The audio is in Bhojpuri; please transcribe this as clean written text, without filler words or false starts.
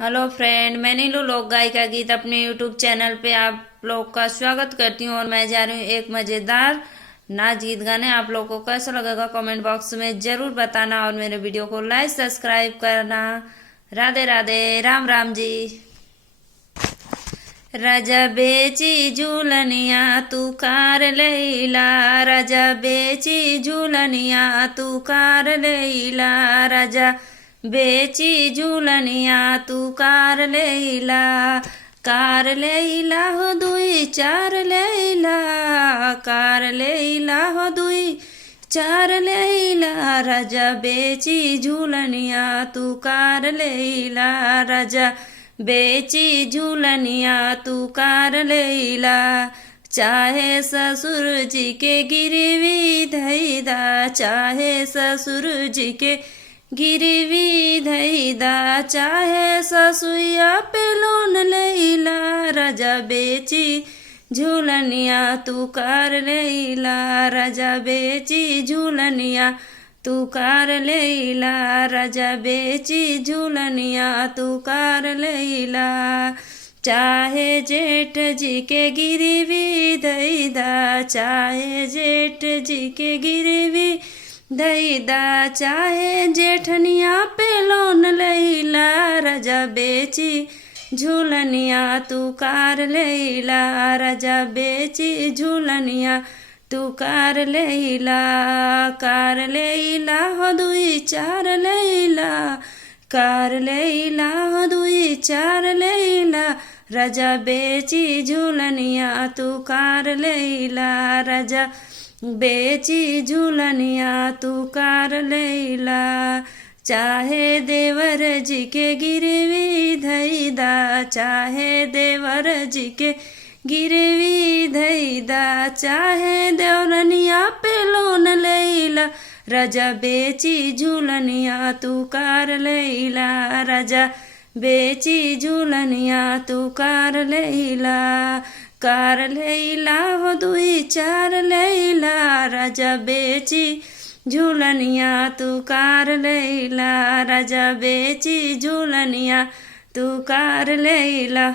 हेलो फ्रेंड, मैं नीलू लोक गायिका गीत अपने यूट्यूब चैनल पे आप लोग का स्वागत करती हूँ। और मैं जा रही हूँ एक मज़ेदार नाच गीत गाने। आप लोग को कैसा लगेगा कमेंट बॉक्स में ज़रूर बताना और मेरे वीडियो को लाइक सब्सक्राइब करना। राधे राधे, राम राम जी। राजा बेची झूलनिया तू कार लैला, राजा बेची झूलनिया तू कार लैला, राजा बेची झूलनिया तू कार लैला हो दुई चार लैला, कार लैला हो दुई चार लैला, राजा बेची झूलनिया तू कार लैला, राजा बेची झूलनिया तू कार लैला। चाहे ससुर जी के गिरवी धैदा, चाहे ससुर जी के गिरवी धैदा, चाहे ससुया पे लोन लैला, राजा बेची झूलनिया तू कार लैला, राजा बेची झूलनिया तू कार लैला, राजा बेची झूलनिया तू कार लैला। चाहे जेठ जी के गिरवी धैदा, चाहे जेठ जी के गिरवी धैदा, चाहे जेठनिया पे लोन लैला, राजा बेची झूलनिया तू कार लैला, राजा बेची झूलनिया तू कार लैला, कार लैला हो दुई चार लैला, कार लैला हो दुई चार लैला, राजा बेची झूलनिया तू कार लैला, राजा बेची झूलनिया तू कार लैला। चाहे देवर जी के गिरवी धैदा, चाहे देवर जी के गिरवी धैदा, चाहे देवरनिया पे लोन लैला, राजा बेची झूलनिया तू कार लैला, राजा बेची झूलनिया तू कार लैला, कार लैला हो दुई चार लैला, राजा बेची झूलनिया तू कार लैला, राजा बेची झूलनिया तू कार लैला।